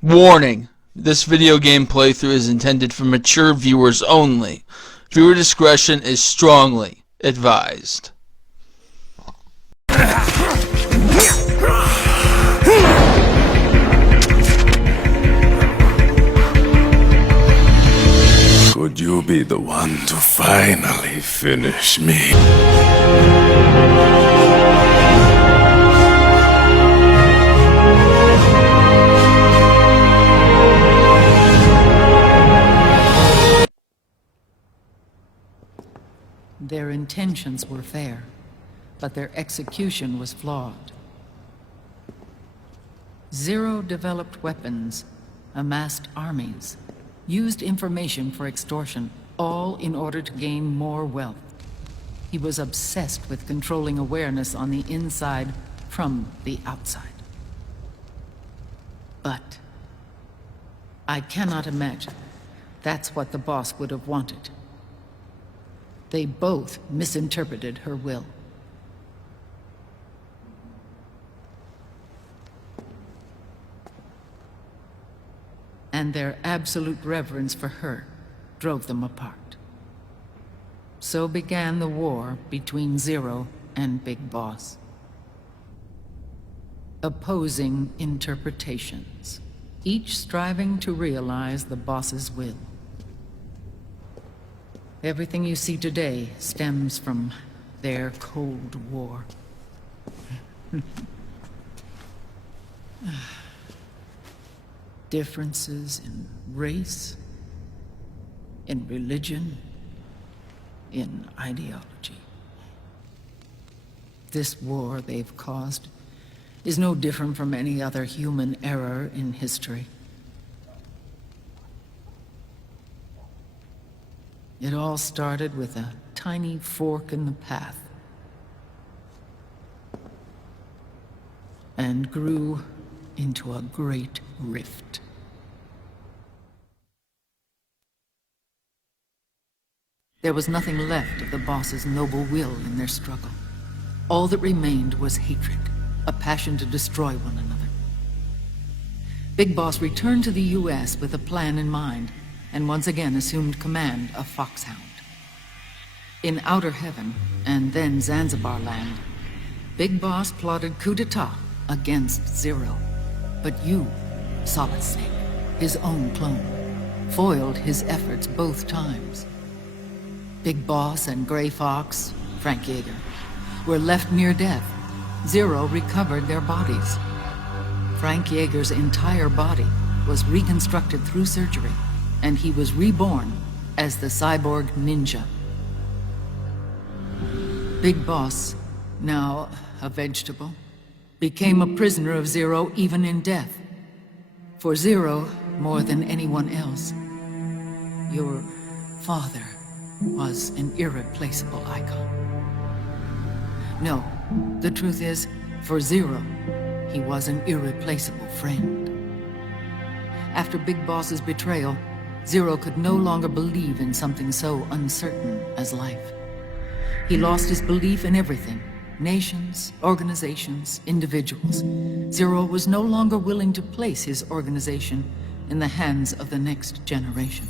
Warning: this video game playthrough is intended for mature viewers only. Viewer discretion is strongly advised. Could you be the one to finally finish me? Their intentions were fair, but their execution was flawed. Zero developed weapons, amassed armies, used information for extortion, all in order to gain more wealth. He was obsessed with controlling awareness on the inside from the outside. But I cannot imagine that's what the boss would have wanted. They both misinterpreted her will. And their absolute reverence for her drove them apart. So began the war between Zero and Big Boss. Opposing interpretations, each striving to realize the boss's will. Everything you see today stems from their Cold War. Differences in race, in religion, in ideology. This war they've caused is no different from any other human error in history. It all started with a tiny fork in the path, and grew into a great rift. There was nothing left of the boss's noble will in their struggle. All that remained was hatred, a passion to destroy one another. Big Boss returned to the U.S. with a plan in mind, and once again assumed command of Foxhound. In Outer Heaven, and then Zanzibar Land, Big Boss plotted coup d'etat against Zero. But you, Solid Snake, his own clone, foiled his efforts both times. Big Boss and Gray Fox, Frank Yeager, were left near death. Zero recovered their bodies. Frank Yeager's entire body was reconstructed through surgery, and he was reborn as the cyborg ninja. Big Boss, now a vegetable, became a prisoner of Zero even in death. For Zero, more than anyone else, your father was an irreplaceable icon. No, the truth is, for Zero, he was an irreplaceable friend. After Big Boss's betrayal, Zero could no longer believe in something so uncertain as life. He lost his belief in everything. Nations, organizations, individuals. Zero was no longer willing to place his organization in the hands of the next generation.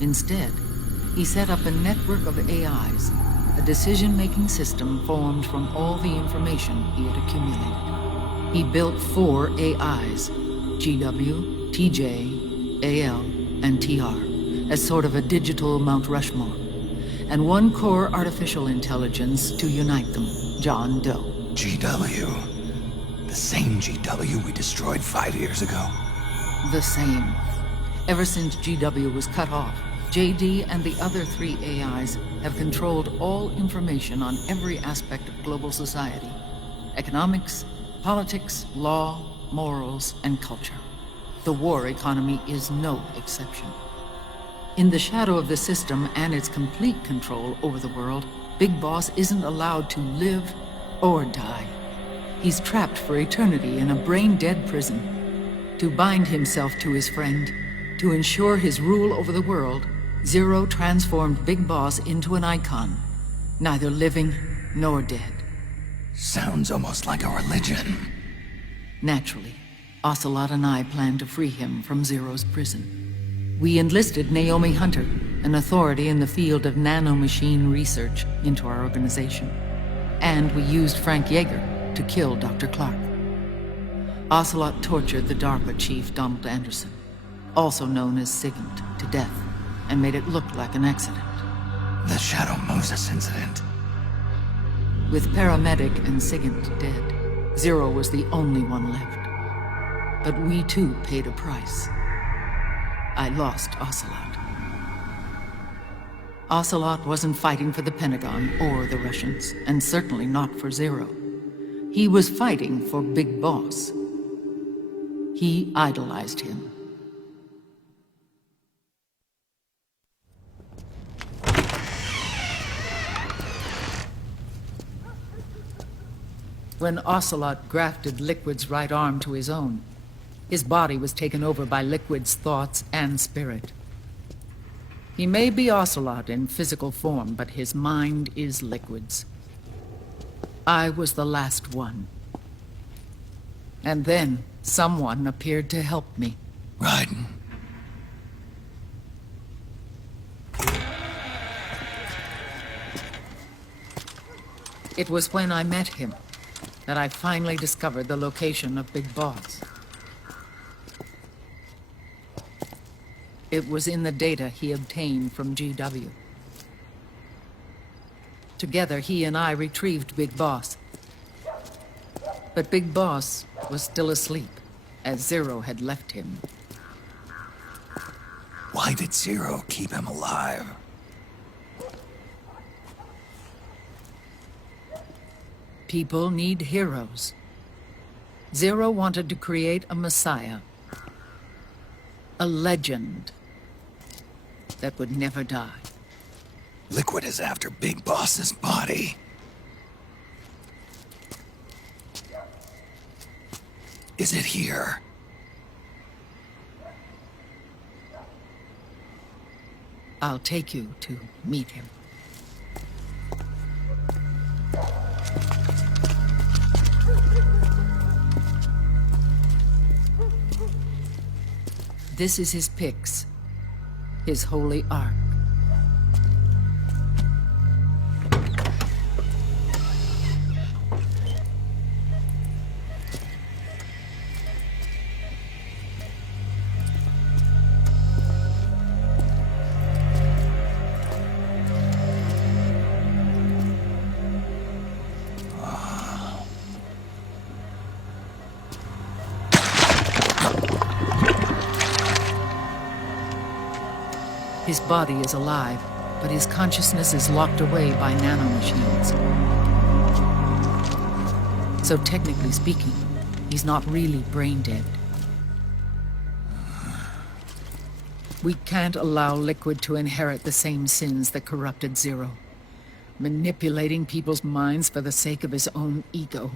Instead, he set up a network of AIs, a decision-making system formed from all the information he had accumulated. He built 4 AIs, GW, TJ, AL, and TR, as sort of a digital Mount Rushmore, and 1 core artificial intelligence to unite them, John Doe. GW? The same GW we destroyed 5 years ago? The same. Ever since GW was cut off, JD and the other 3 AIs have controlled all information on every aspect of global society. Economics, politics, law, morals, and culture. The war economy is no exception. In the shadow of the system and its complete control over the world, Big Boss isn't allowed to live or die. He's trapped for eternity in a brain-dead prison. To bind himself to his friend, to ensure his rule over the world, Zero transformed Big Boss into an icon, neither living nor dead. Sounds almost like a religion. Naturally. Ocelot and I planned to free him from Zero's prison. We enlisted Naomi Hunter, an authority in the field of nanomachine research, into our organization. And we used Frank Yeager to kill Dr. Clark. Ocelot tortured the DARPA chief, Donald Anderson, also known as Sigint, to death, and made it look like an accident. The Shadow Moses incident. With Paramedic and Sigint dead, Zero was the only one left. But we too paid a price. I lost Ocelot. Ocelot wasn't fighting for the Pentagon or the Russians, and certainly not for Zero. He was fighting for Big Boss. He idolized him. When Ocelot grafted Liquid's right arm to his own, his body was taken over by Liquid's thoughts and spirit. He may be Ocelot in physical form, but his mind is Liquid's. I was the last one. And then someone appeared to help me. Raiden. It was when I met him that I finally discovered the location of Big Boss. It was in the data he obtained from GW. Together, he and I retrieved Big Boss. But Big Boss was still asleep, as Zero had left him. Why did Zero keep him alive? People need heroes. Zero wanted to create a messiah. A legend that would never die. Liquid is after Big Boss's body. Is it here? I'll take you to meet him. This is his pyx, his holy ark. His body is alive, but his consciousness is locked away by nanomachines. So technically speaking, he's not really brain dead. We can't allow Liquid to inherit the same sins that corrupted Zero, manipulating people's minds for the sake of his own ego.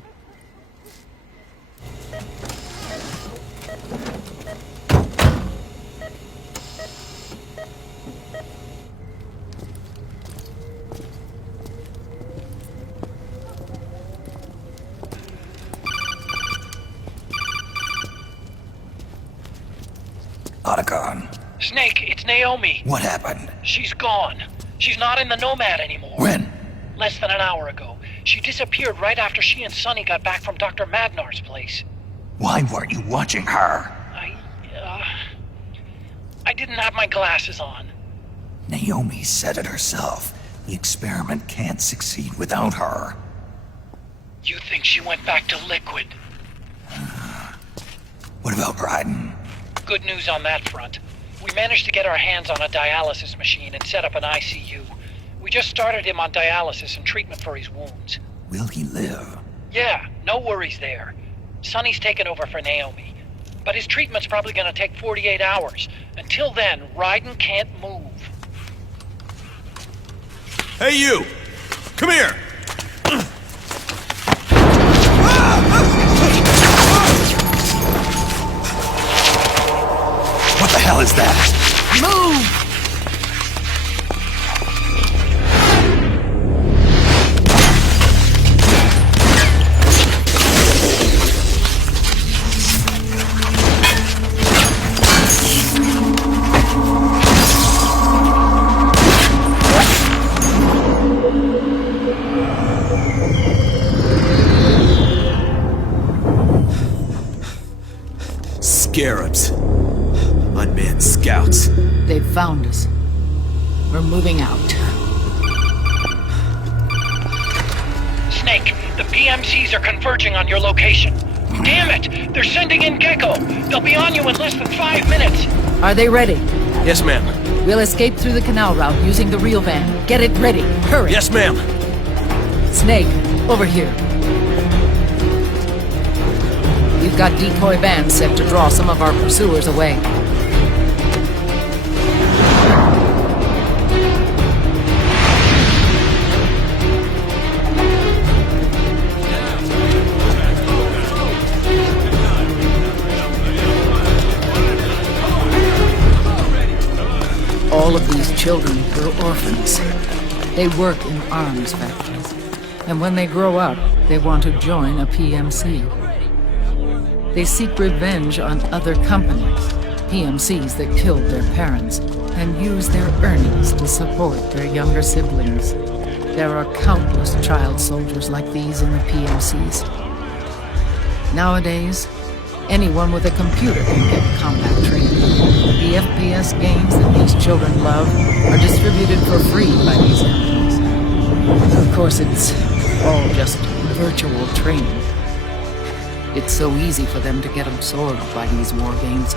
Otacon. Snake, it's Naomi. What happened? She's gone. She's not in the Nomad anymore. When? Less than an hour ago. She disappeared right after she and Sonny got back from Dr. Madnar's place. Why weren't you watching her? I didn't have my glasses on. Naomi said it herself. The experiment can't succeed without her. You think she went back to Liquid? What about Raiden? Good news on that front. We managed to get our hands on a dialysis machine and set up an ICU. We just started him on dialysis and treatment for his wounds. Will he live? Yeah, no worries there. Sonny's taken over for Naomi. But his treatment's probably gonna take 48 hours. Until then, Raiden can't move. Hey, you! Come here! What the hell is that? Move! scarabs. Unmanned scouts. They've found us. We're moving out. Snake, the PMCs are converging on your location. Damn it! They're sending in Gecko! They'll be on you in less than 5 minutes! Are they ready? Yes, ma'am. We'll escape through the canal route using the real van. Get it ready. Hurry. Yes, ma'am. Snake, over here. We've got decoy vans set to draw some of our pursuers away. All of these children were orphans. They work in arms factories. And when they grow up, they want to join a PMC. They seek revenge on other companies, PMCs that killed their parents, and use their earnings to support their younger siblings. There are countless child soldiers like these in the PMCs. Nowadays, anyone with a computer can get combat training. The FPS games that these children love are distributed for free by these companies. Of course, it's all just virtual training. It's so easy for them to get absorbed by these war games.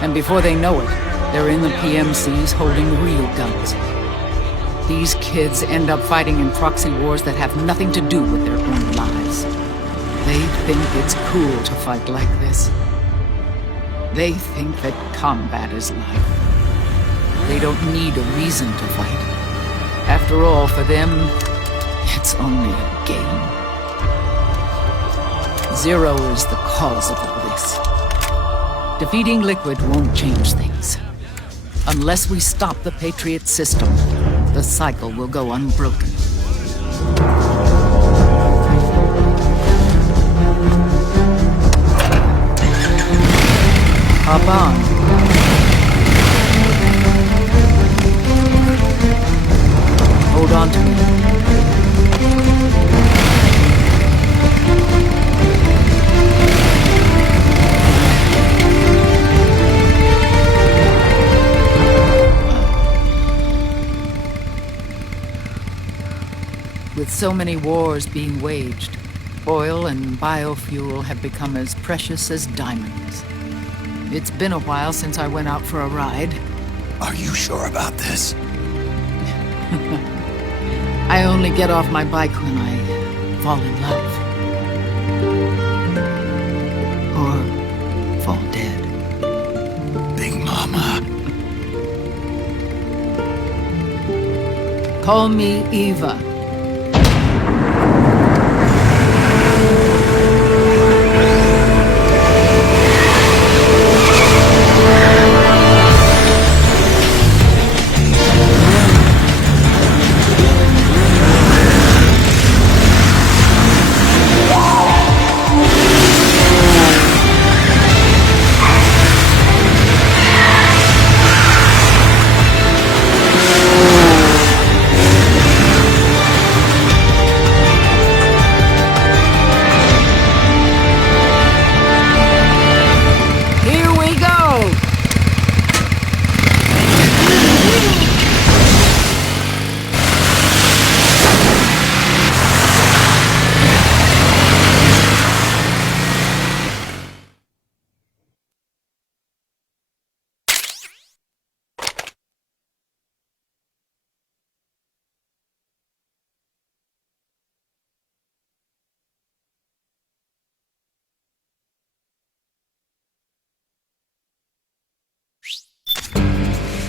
And before they know it, they're in the PMCs holding real guns. These kids end up fighting in proxy wars that have nothing to do with their own lives. They think it's cool to fight like this. They think that combat is life. They don't need a reason to fight. After all, for them, it's only a game. Zero is the cause of all this. Defeating Liquid won't change things. Unless we stop the Patriot system, the cycle will go unbroken. Hop on. Hold on to me. With so many wars being waged, oil and biofuel have become as precious as diamonds. It's been a while since I went out for a ride. Are you sure about this? I only get off my bike when I fall in love. Or fall dead. Big Mama. Call me Eva.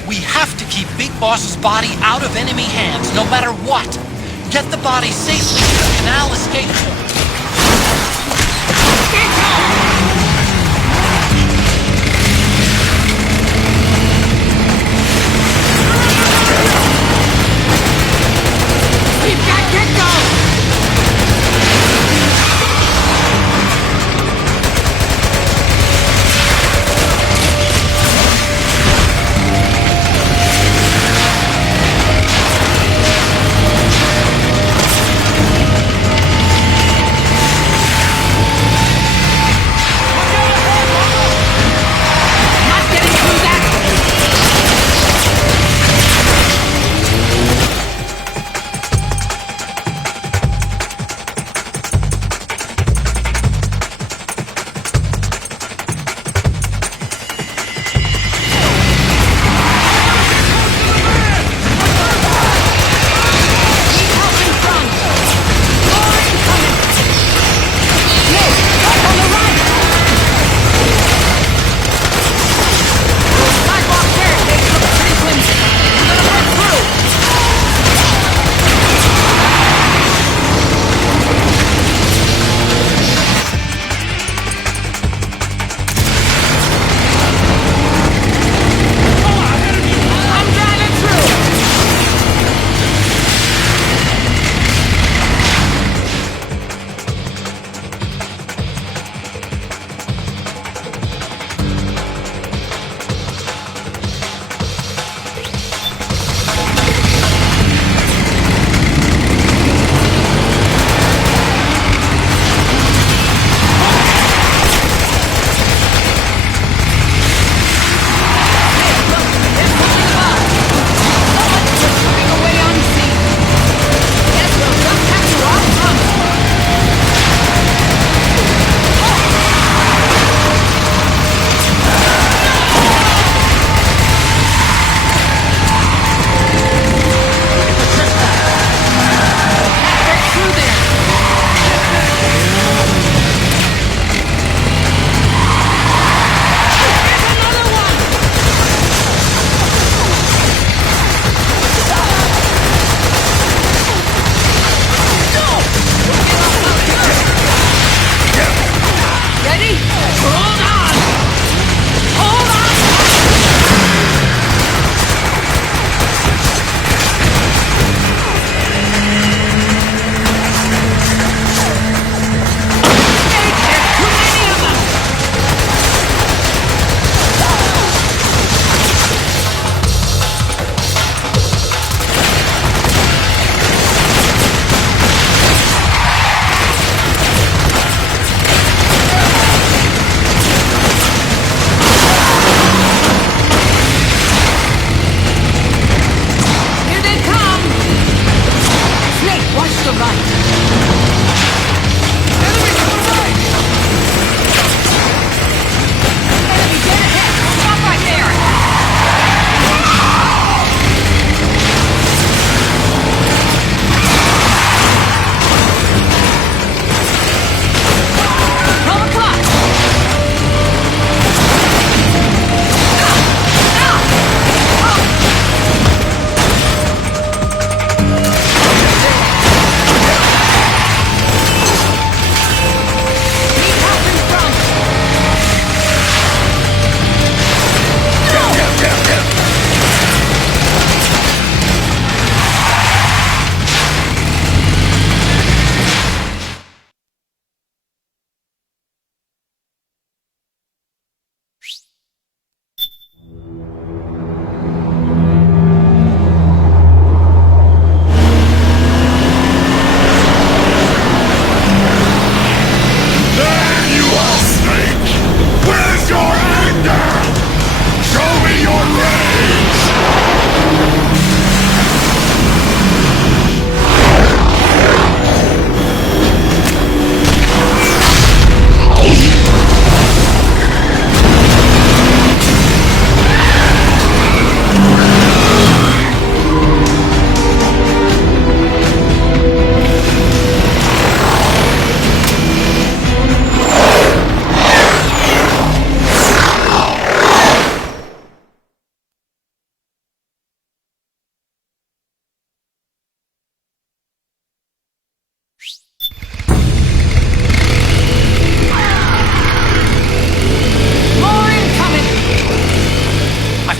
We have to keep Big Boss's body out of enemy hands, no matter what. Get the body safely to the canal escape point. We've got Gecko!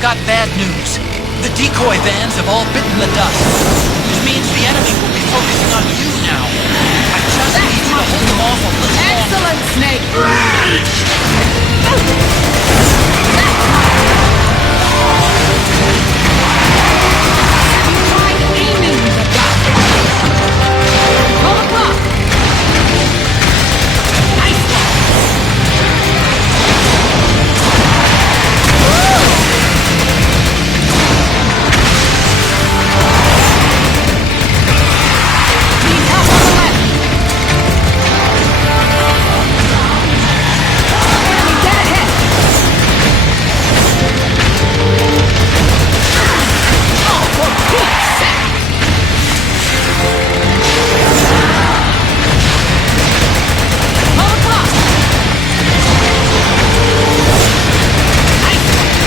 got bad news. The decoy vans have all bitten the dust, which means the enemy will be focusing on you now. I just need you to hold them off a little longer. Excellent, Snake! Try aiming the gun! Pull the clock! Nice one! Need help on the left! Enemy dead ahead! Oh, for Pete's sake! Pull the clock! Nice one!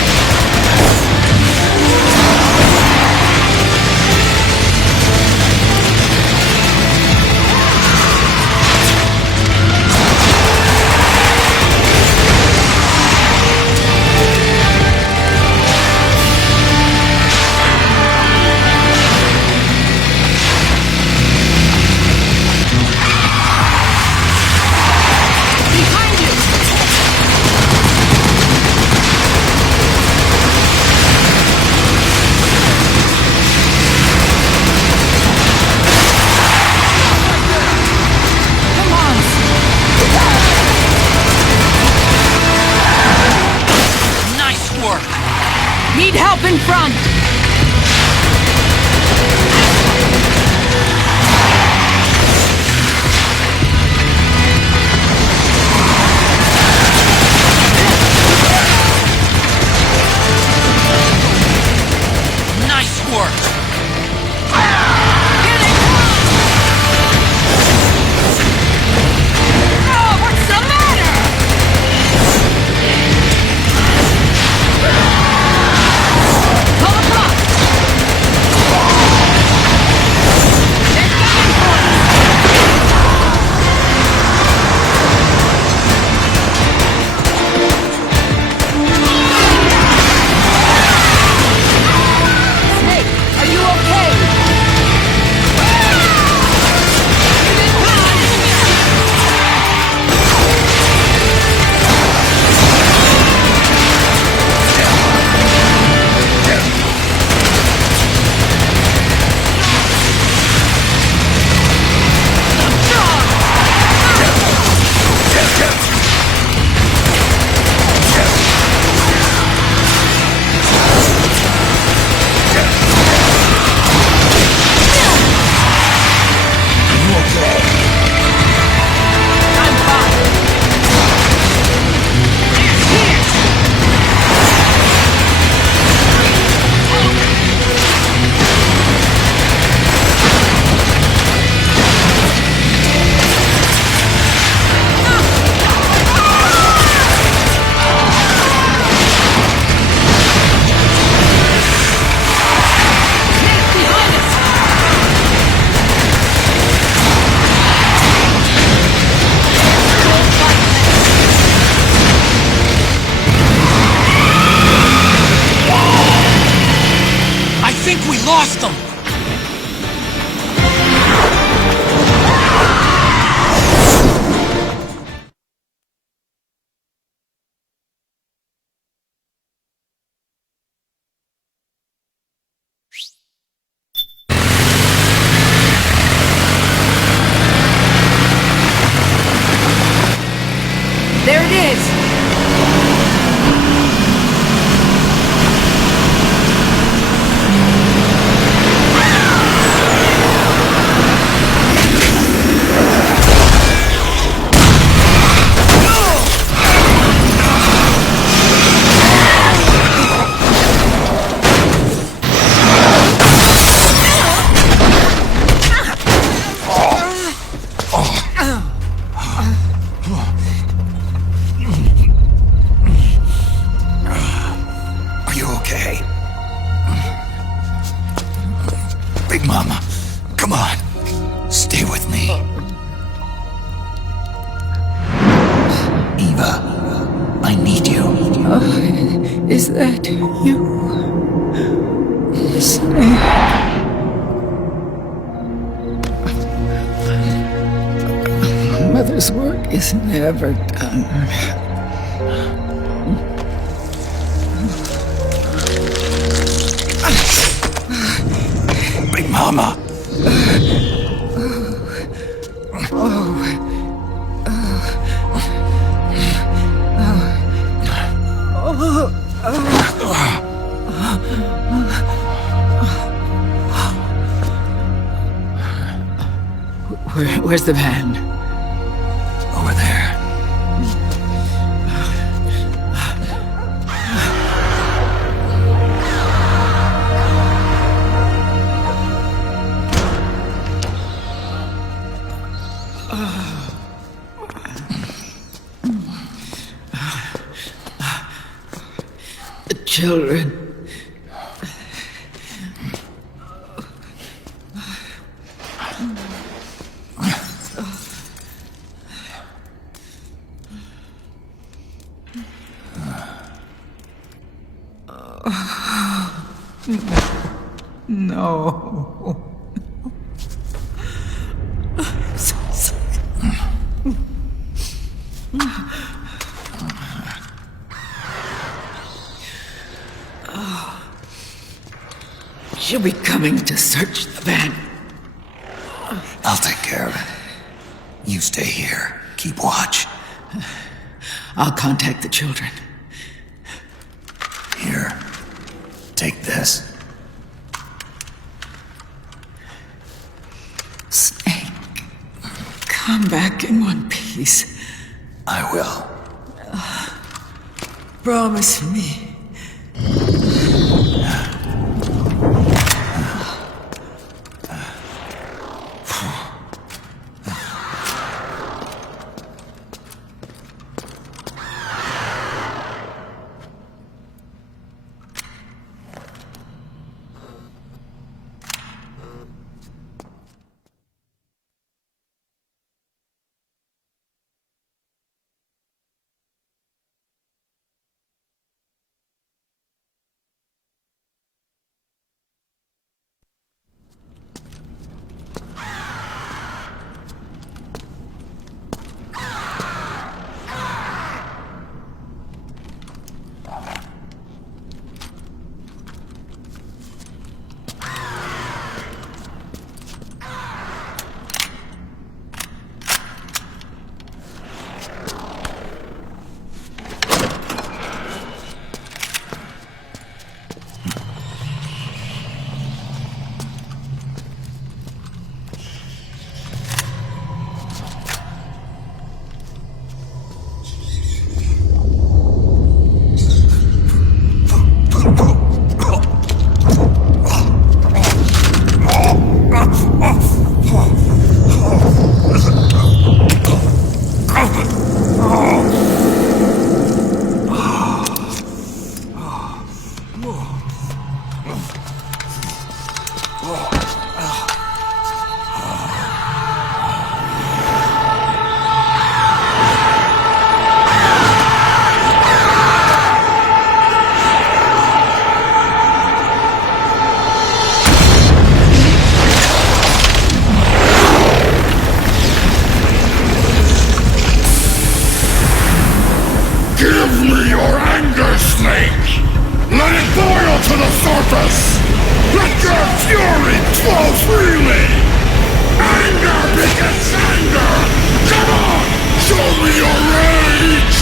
Behind you! Come on! Nice work. Need help in front! Nice work. Oh, what's the matter? Pull the clock! They're coming for us! Snake, are you okay? I'm fine. Here! Snake behind us! I think we lost them. There it is! Are you okay? Big Mama, come on. Stay with me. Eva, I need you. Is that you? Snake? Mother's work is never done. Big Mama! Where's the van? Over there. The children. No. So sorry. She'll be coming to search the van. I'll take care of it. You stay here. Keep watch. I'll contact the children. Here. Take this. Snake, come back in one piece. I will. Promise me. Give me your anger, Snake! Let it boil to the surface! Let your fury flow freely! Anger begets anger! Come on! Show me your rage!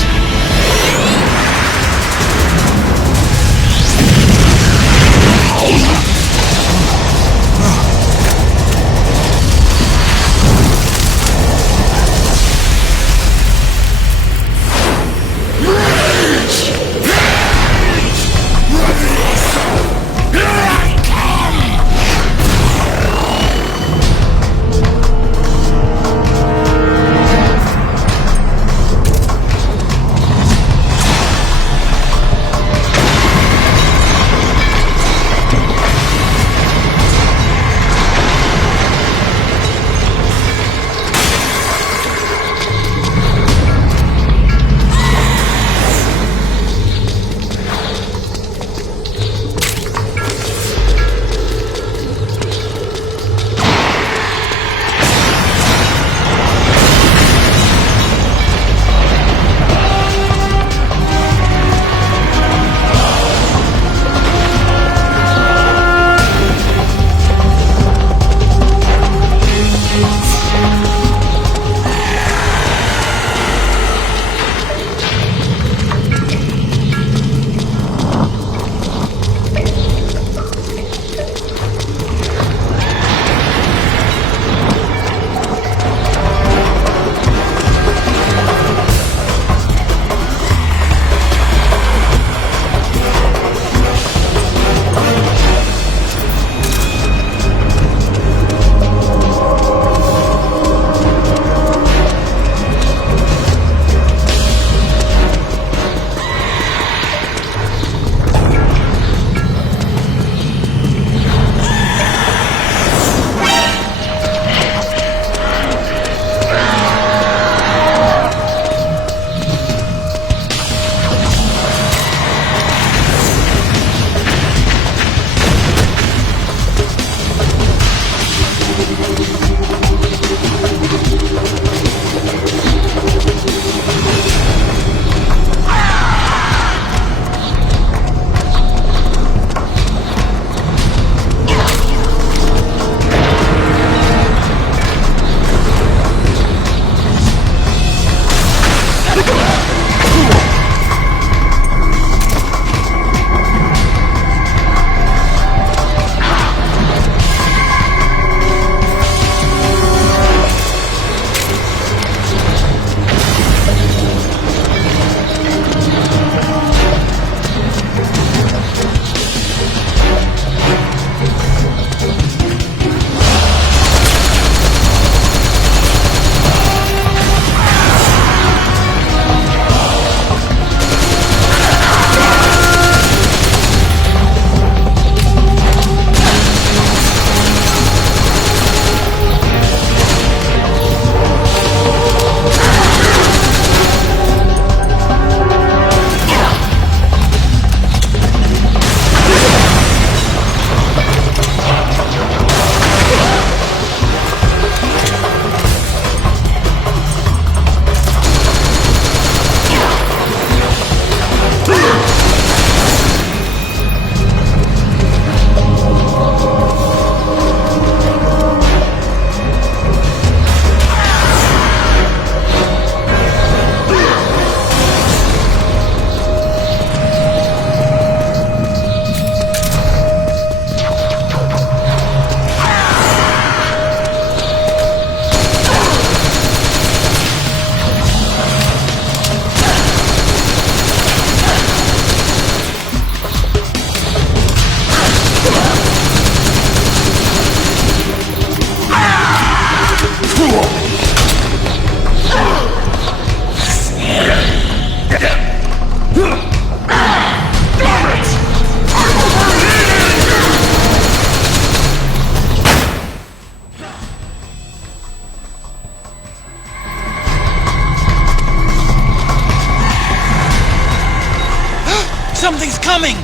Something's coming!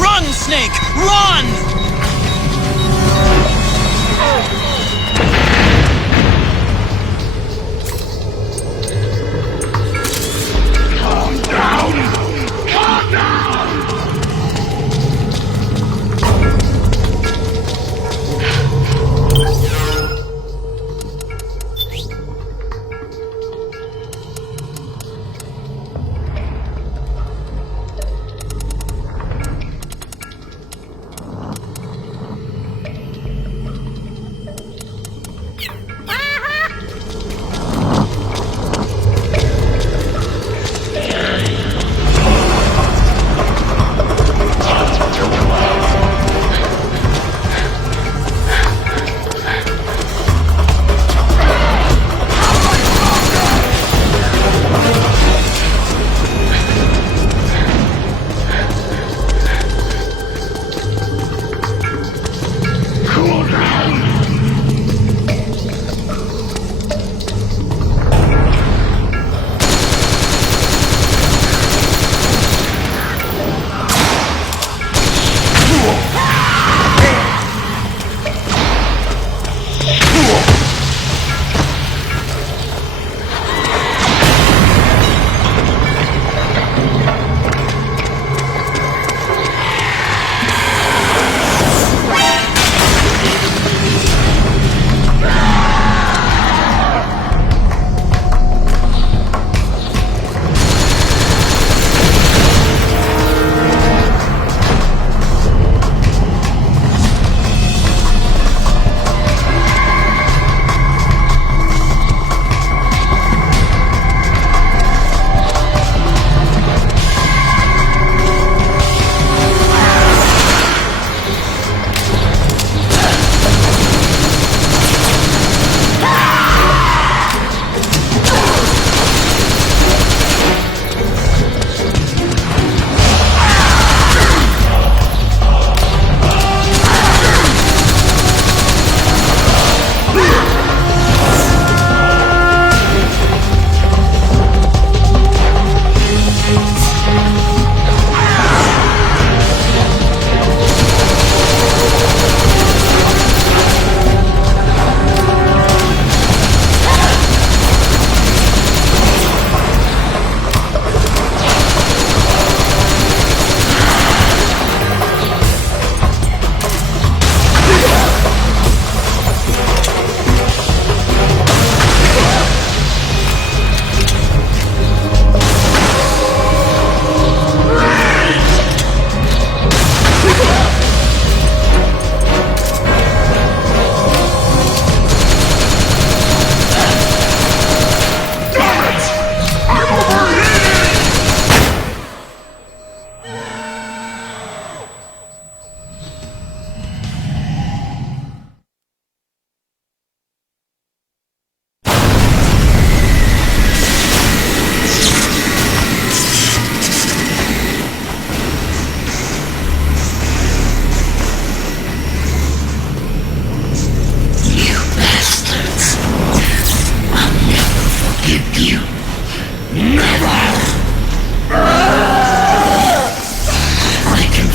Run, Snake! Run! Calm down! Calm down!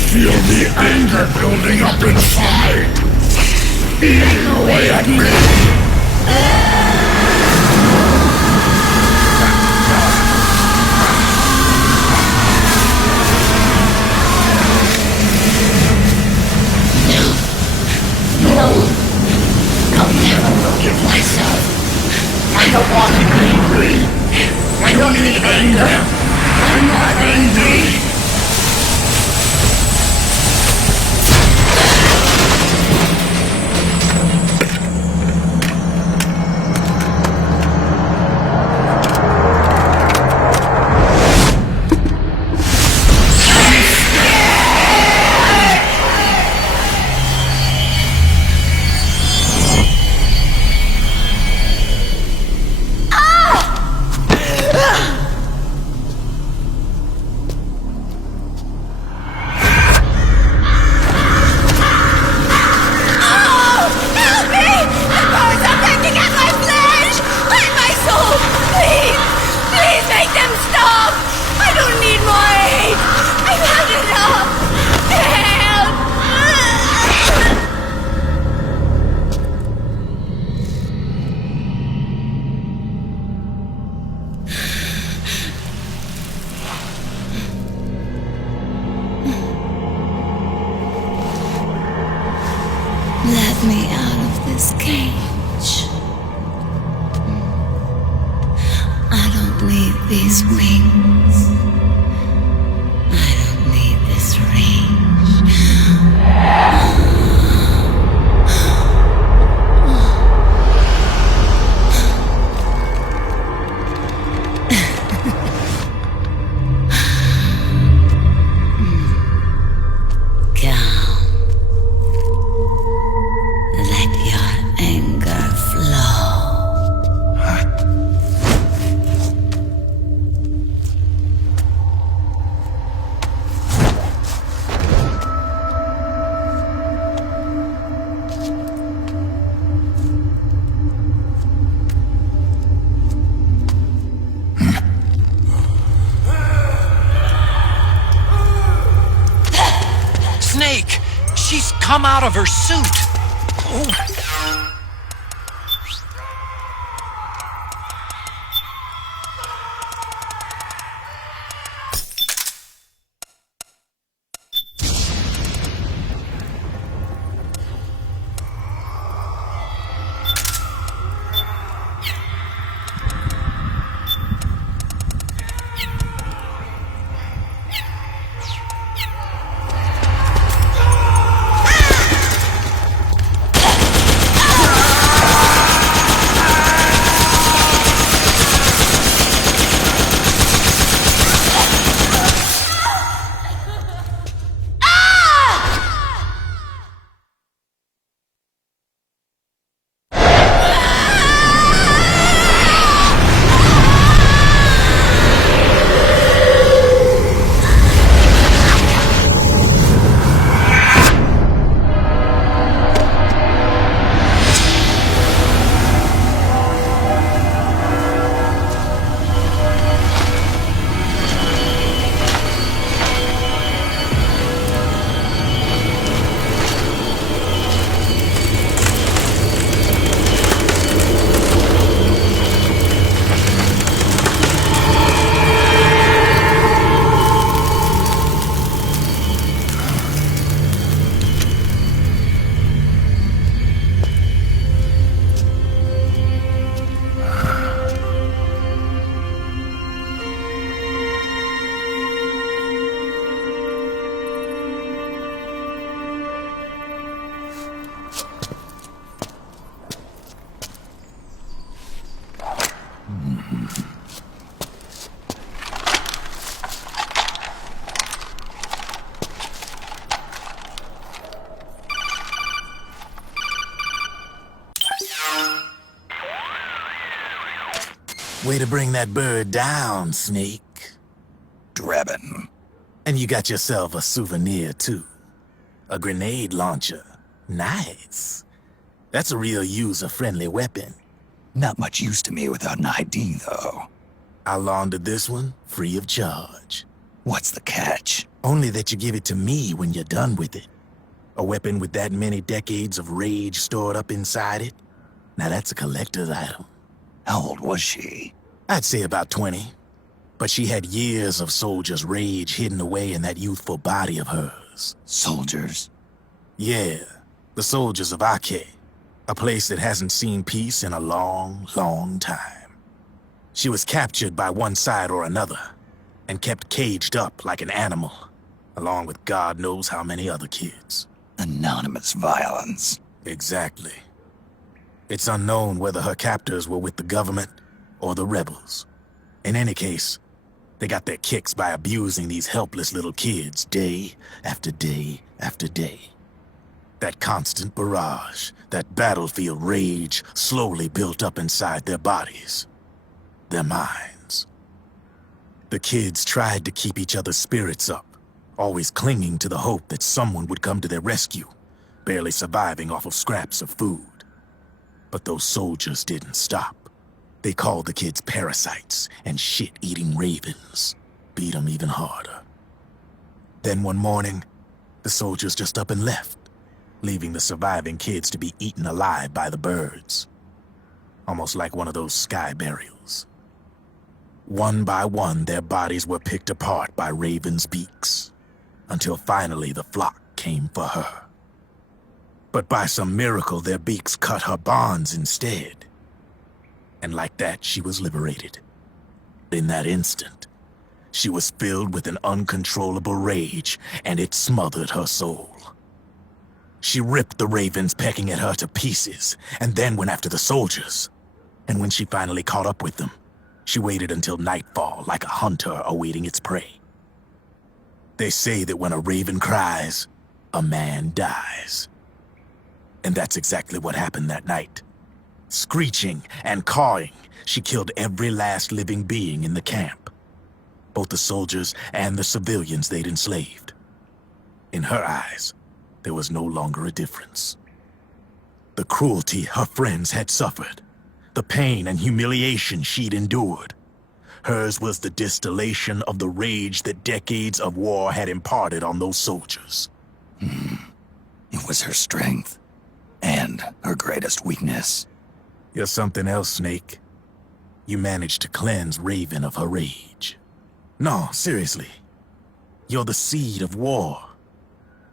Feel the anger building up inside. Eating away at me. I'll never forgive myself. I don't want to be angry. I don't need anger. I'm not angry. Let me out of this cage. I don't need these wings. I don't need this rage. Come. Let your anger flow. Snake! She's come out of her suit! Way to bring that bird down, Snake. Drebin. And you got yourself a souvenir, too. A grenade launcher. Nice. That's a real user-friendly weapon. Not much use to me without an ID, though. I laundered this one free of charge. What's the catch? Only that you give it to me when you're done with it. A weapon with that many decades of rage stored up inside it? Now that's a collector's item. How old was she? I'd say about 20. But she had years of soldiers' rage hidden away in that youthful body of hers. Soldiers? Yeah, the soldiers of Ake. A place that hasn't seen peace in a long, long time. She was captured by one side or another, and kept caged up like an animal, along with God knows how many other kids. Anonymous violence. Exactly. It's unknown whether her captors were with the government or the rebels. In any case, they got their kicks by abusing these helpless little kids day after day after day. That constant barrage, that battlefield rage slowly built up inside their bodies, their minds. The kids tried to keep each other's spirits up, always clinging to the hope that someone would come to their rescue, barely surviving off of scraps of food. But those soldiers didn't stop. They called the kids parasites and shit-eating ravens, beat them even harder. Then one morning, the soldiers just up and left, leaving the surviving kids to be eaten alive by the birds. Almost like one of those sky burials. One by one, their bodies were picked apart by ravens' beaks, until finally the flock came for her. But by some miracle, their beaks cut her bonds instead. And like that, she was liberated. In that instant, she was filled with an uncontrollable rage, and it smothered her soul. She ripped the ravens pecking at her to pieces, and then went after the soldiers. And when she finally caught up with them, she waited until nightfall like a hunter awaiting its prey. They say that when a raven cries, a man dies. And that's exactly what happened that night. Screeching and cawing, she killed every last living being in the camp. Both the soldiers and the civilians they'd enslaved. In her eyes, there was no longer a difference. The cruelty her friends had suffered, the pain and humiliation she'd endured. Hers was the distillation of the rage that decades of war had imparted on those soldiers. It was her strength, and her greatest weakness. You're something else, Snake. You managed to cleanse Raven of her rage. No, seriously. You're the seed of war.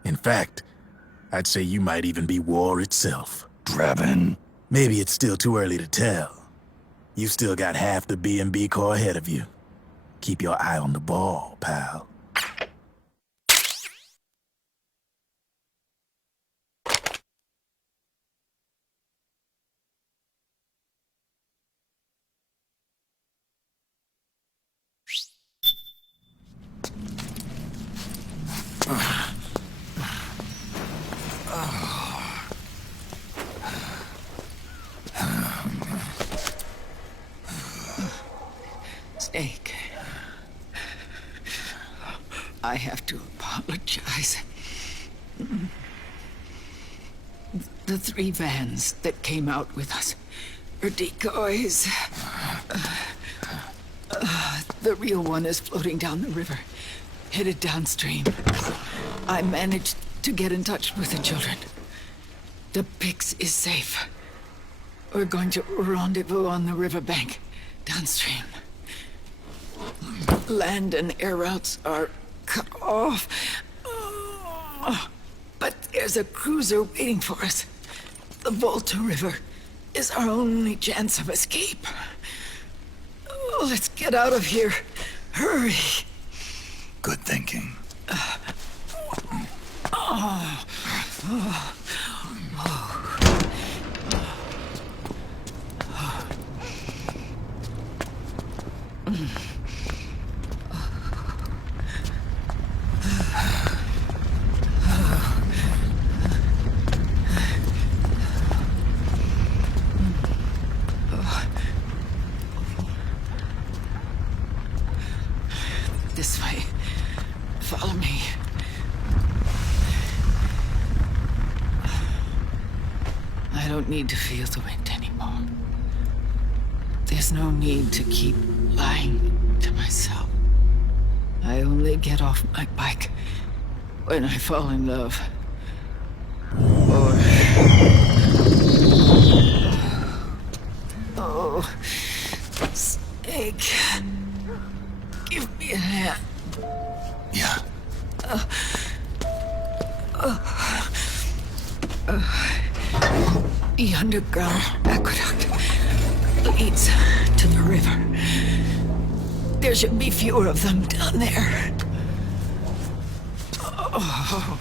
In fact, I'd say you might even be war itself. Drebin. Maybe it's still too early to tell. You still got half the B&B Corps ahead of you. Keep your eye on the ball, pal. Snake. I have to apologize. The 3 vans that came out with us are decoys. The real one is floating down the river, headed downstream. I managed to get in touch with the children. The Pix is safe. We're going to rendezvous on the riverbank, downstream. Land and air routes are cut off. But there's a cruiser waiting for us. The Volta River is our only chance of escape. Let's get out of here. Hurry. Good thinking. This way. Follow me. I don't need to feel the wind anymore. There's no need to keep lying to myself. I only get off my bike when I fall in love. Or... Oh, Snake. Give me a hand. Yeah. The underground aqueduct leads to the river. There should be fewer of them down there. Oh.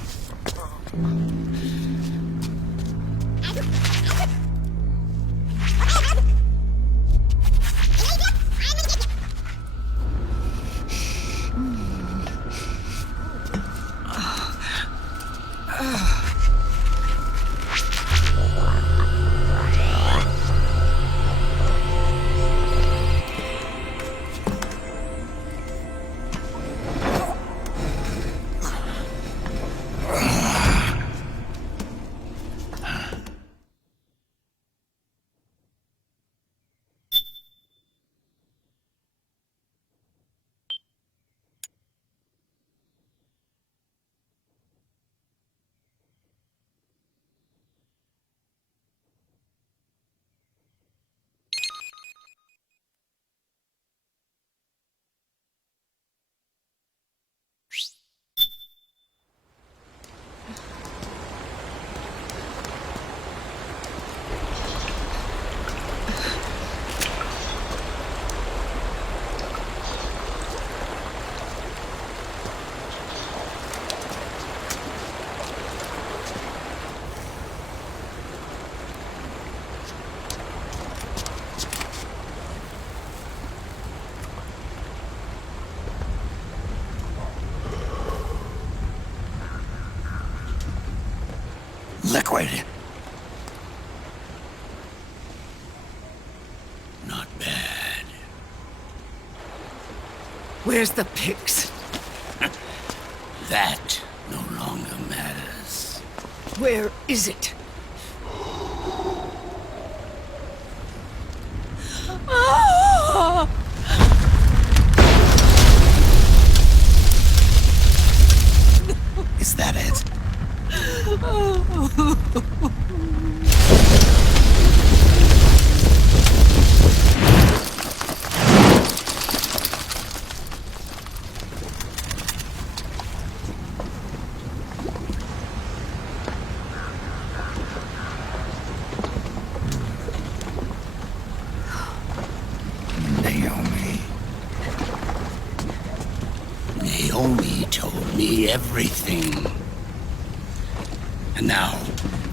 Liquid. Not bad. Where's the pigs? That no longer matters. Where is it? Is that it? Naomi told me everything. And now,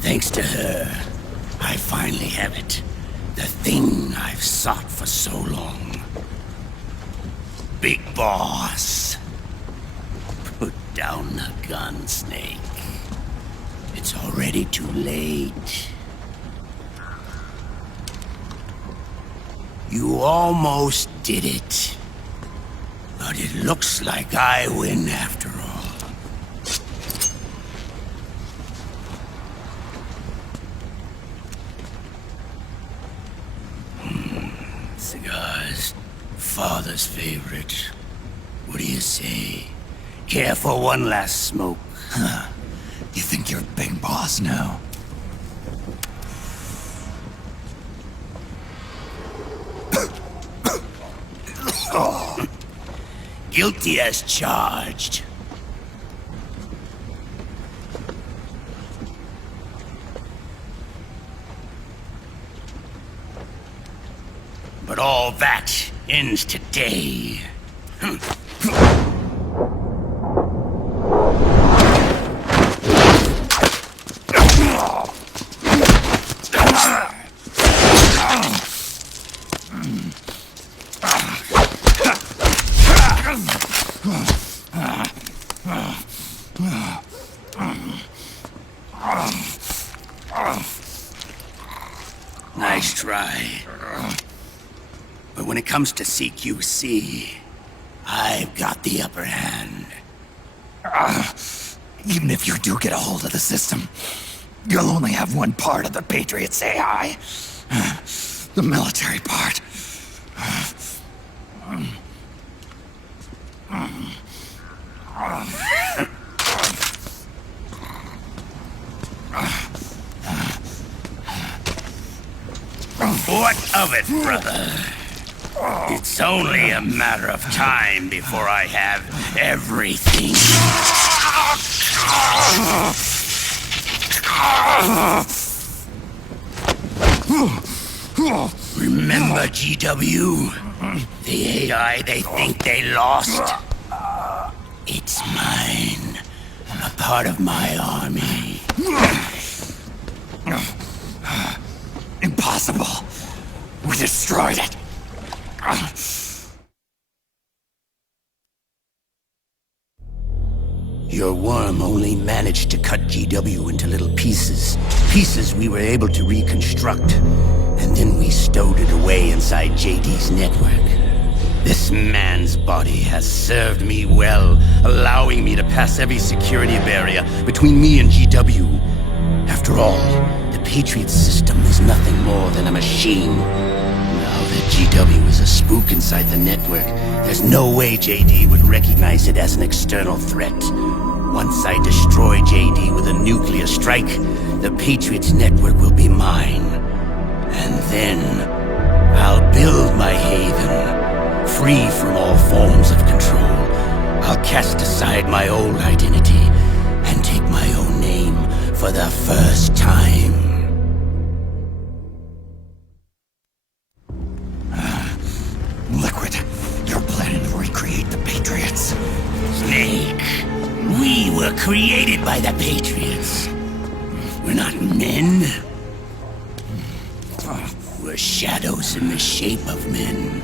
thanks to her, I finally have it. The thing I've sought for so long. Big Boss. Put down the gun, Snake. It's already too late. You almost did it. But it looks like I win after all. Cigars. Father's favorite. What do you say? Care for one last smoke? Huh. You think you're Big Boss now? Guilty as charged. But all that ends today. Nice try. But when it comes to CQC, I've got the upper hand. Even if you do get a hold of the system, you'll only have one part of the Patriots AI. The military part. What of it, brother? It's only a matter of time before I have everything. Remember, GW? The AI they think they lost? It's mine. A part of my army. Impossible. We destroyed it. Your worm only managed to cut GW into little pieces. Pieces we were able to reconstruct. And then we stowed it away inside JD's network. This man's body has served me well, allowing me to pass every security barrier between me and GW. After all, the Patriots system is nothing more than a machine. Now that GW is a spook inside the network, there's no way JD would recognize it as an external threat. Once I destroy JD with a nuclear strike, the Patriots network will be mine. And then, I'll build my haven, free from all forms of control. I'll cast aside my old identity and take my own name for the first time. Liquid, you're planning to recreate the Patriots. Snake, we were created by the Patriots. We're not men. We're shadows in the shape of men.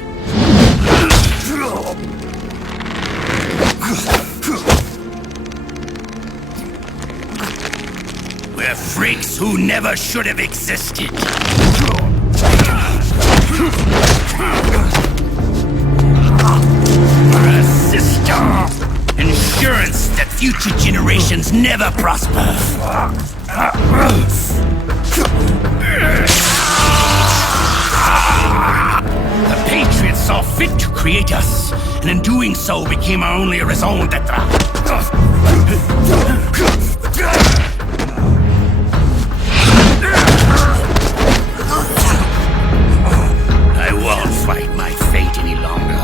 We're freaks who never should have existed. We're a system. Insurance that future generations never prosper. The Patriots saw fit to create us, and in doing so became our only raison d'etre. I won't fight my fate any longer.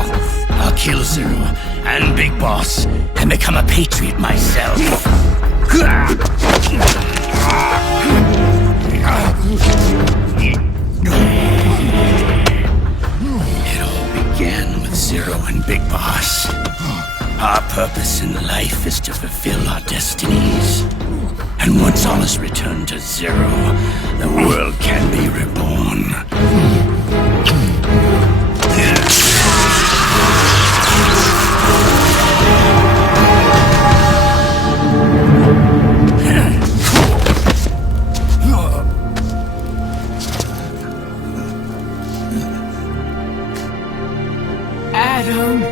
I'll kill Zero and Big Boss and become a Patriot myself. It all began with Zero and Big Boss. Our purpose in life is to fulfill our destinies. And once all is returned to Zero, the world can be reborn. Adam.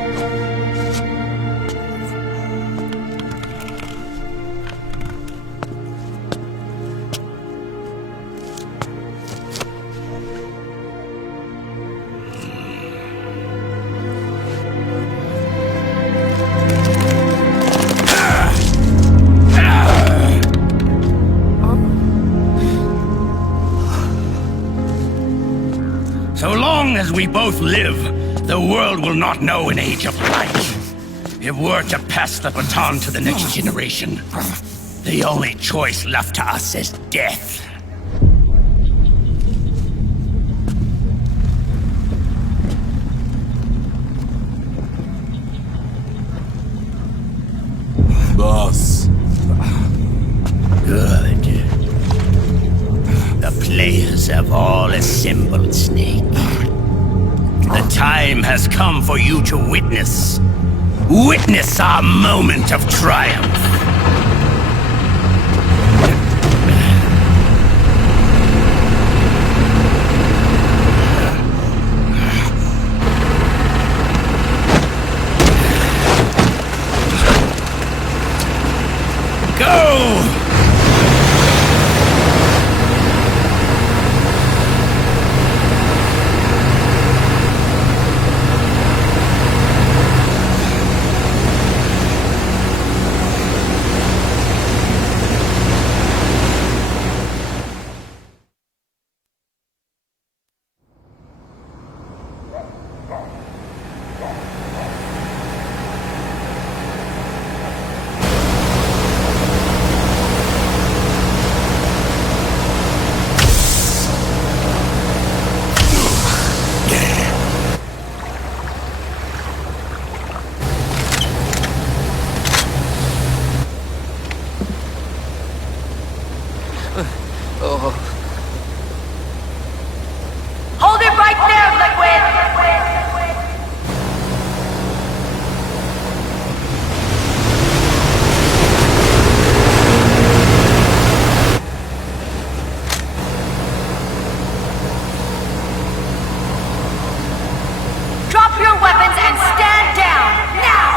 So long as we both live, the world will not know an age of light. If we're to pass the baton to the next generation, the only choice left to us is death. Boss. Good. The players have all assembled, Snake. The time has come for you to witness our moment of triumph. Go! Hold it right there, Liquid! Drop your weapons and stand down, now!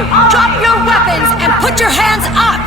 you! Drop your weapons and put your hands up!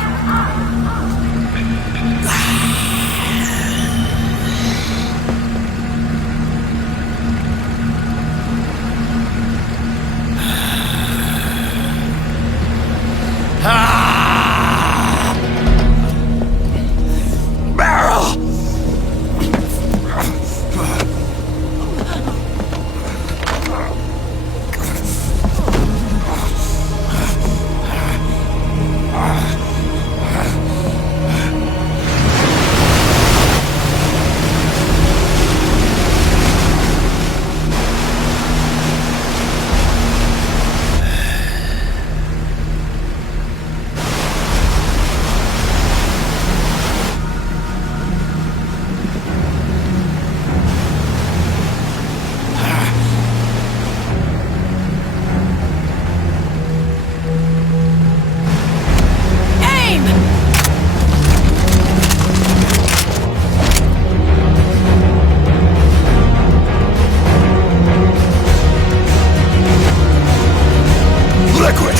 Liquid!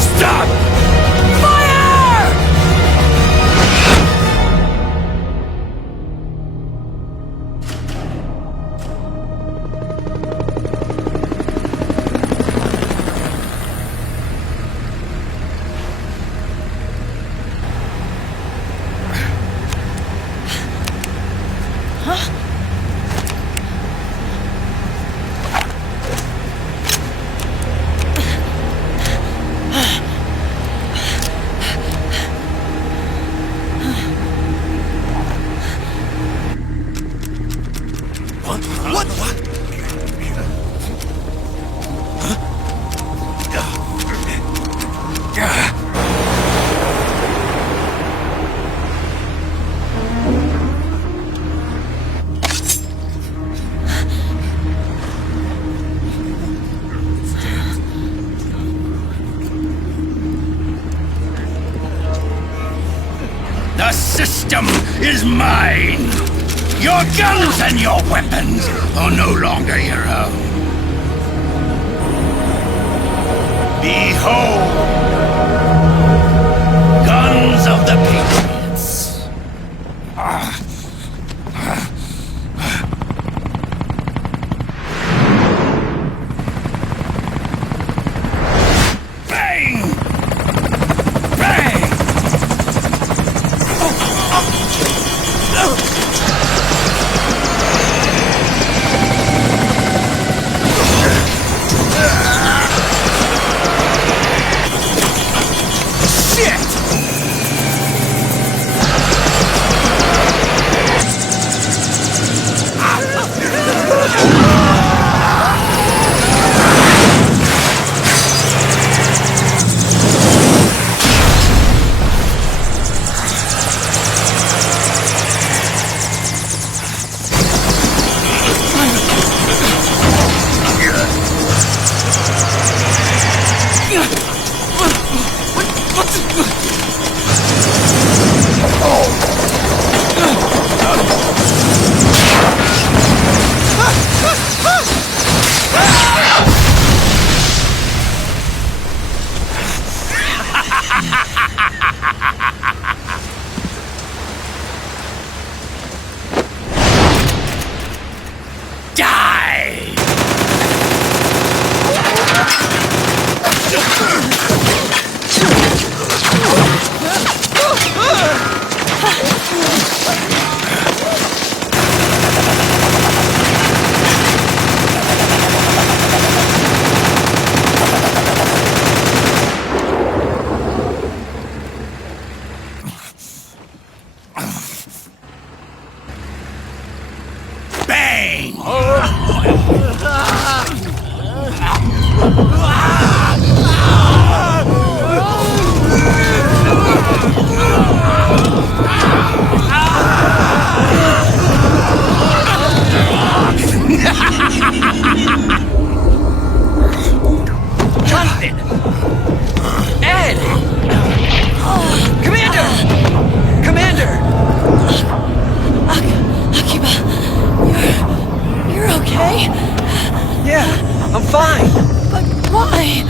Stop! Fire! The system is mine! Your guns and your weapons are no longer your own. Behold! Guns of the Patriots. Bang! Bang! Jonathan! Ed! Commander! Commander! Akiba, you're okay? Yeah, I'm fine. But why?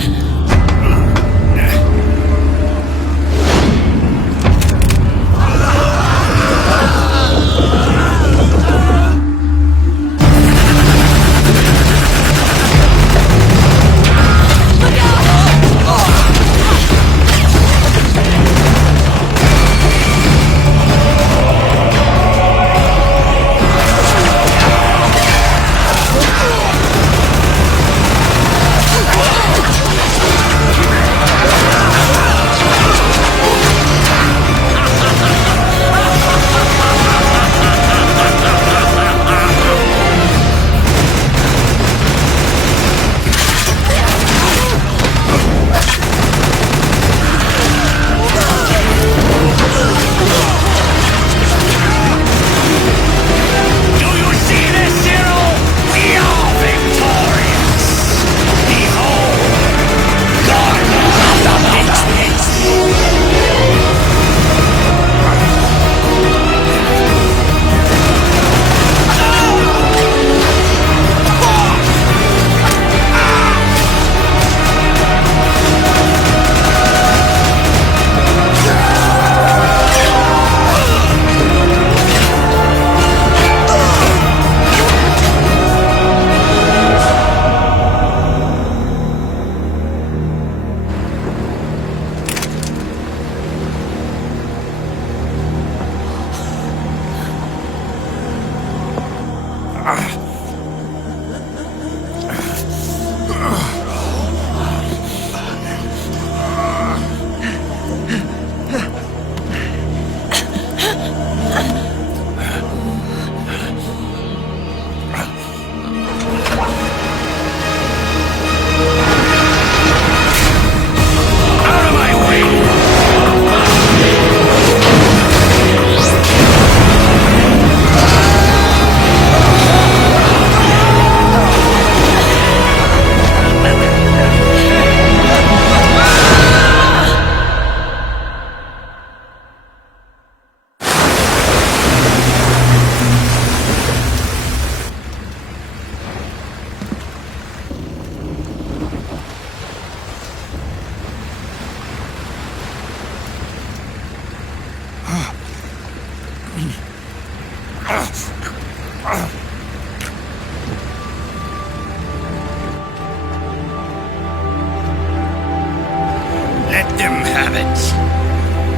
Let them have it.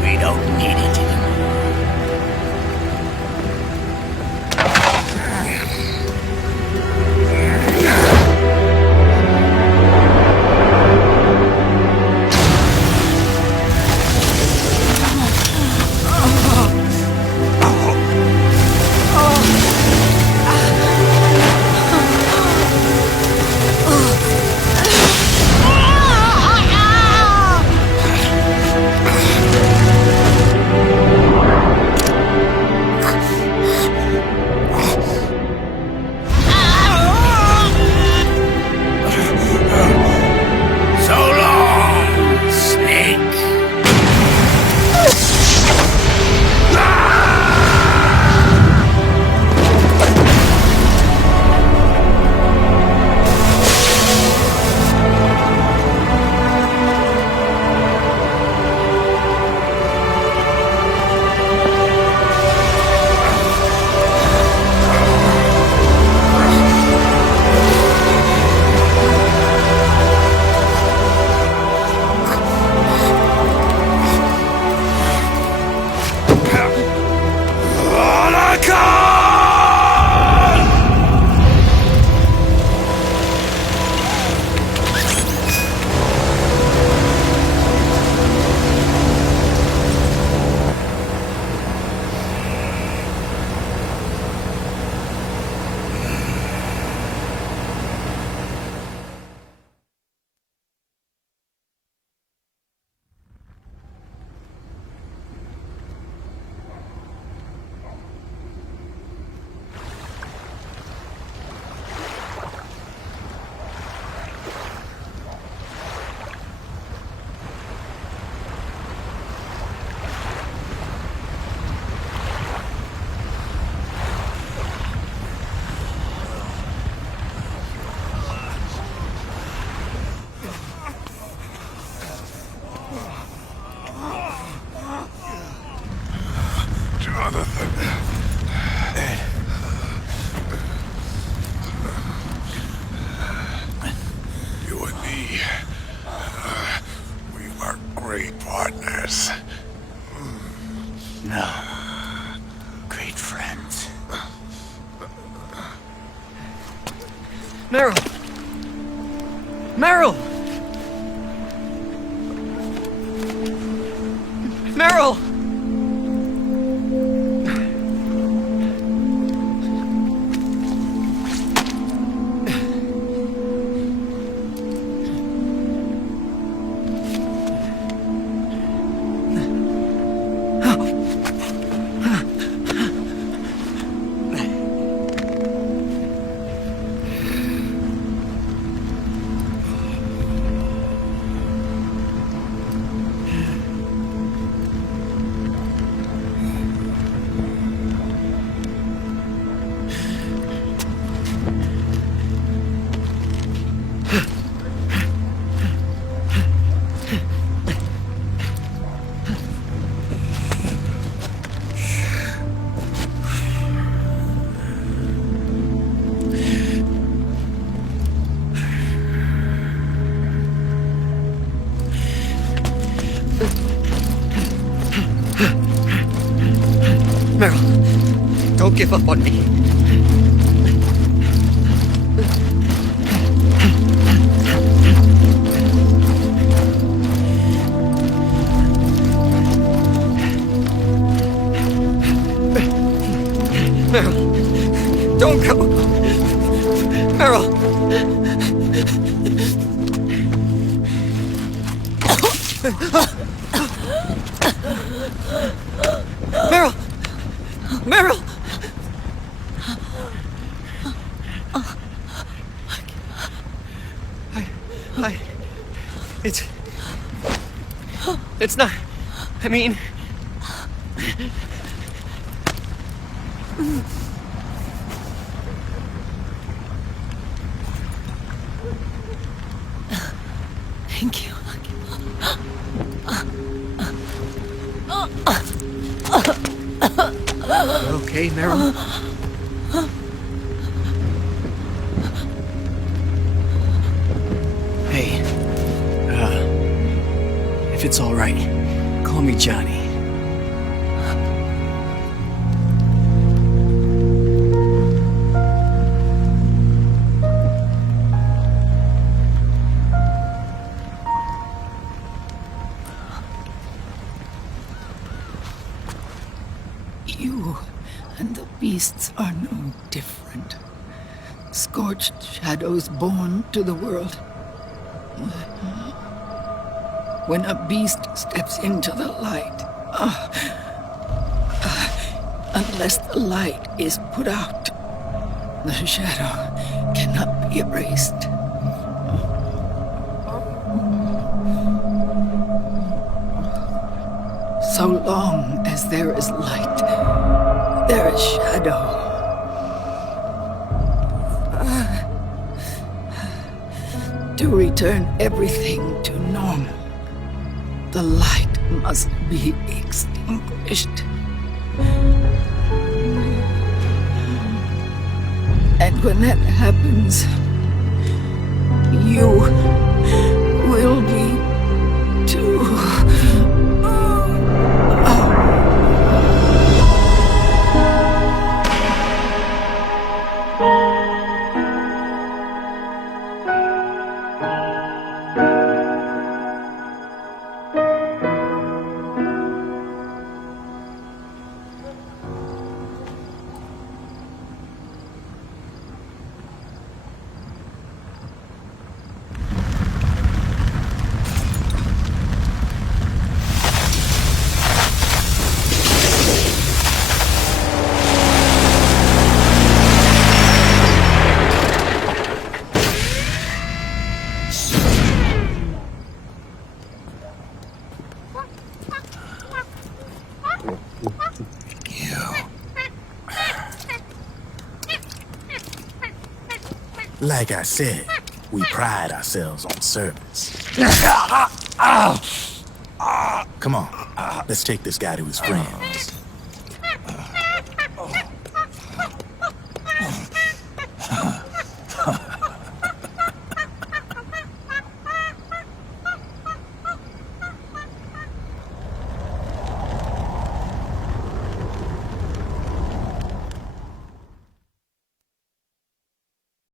We don't need it anymore. Partners. No. Great friends. Meryl! Meryl! Meryl! Meryl, don't give up on me. Meryl, don't go. Meryl. Meryl! Meryl! It's not... I mean... Thank you. Okay, Meryl? Hey, If it's all right, call me Johnny. You and the beasts are no different. Scorched shadows born to the world. When a beast steps into the light, unless the light is put out, the shadow cannot be erased. So long as there is light, there is shadow. To return everything to normal, the light must be extinguished. And when that happens, you will be too. Like I said, we pride ourselves on service. Come on, let's take this guy to his friends.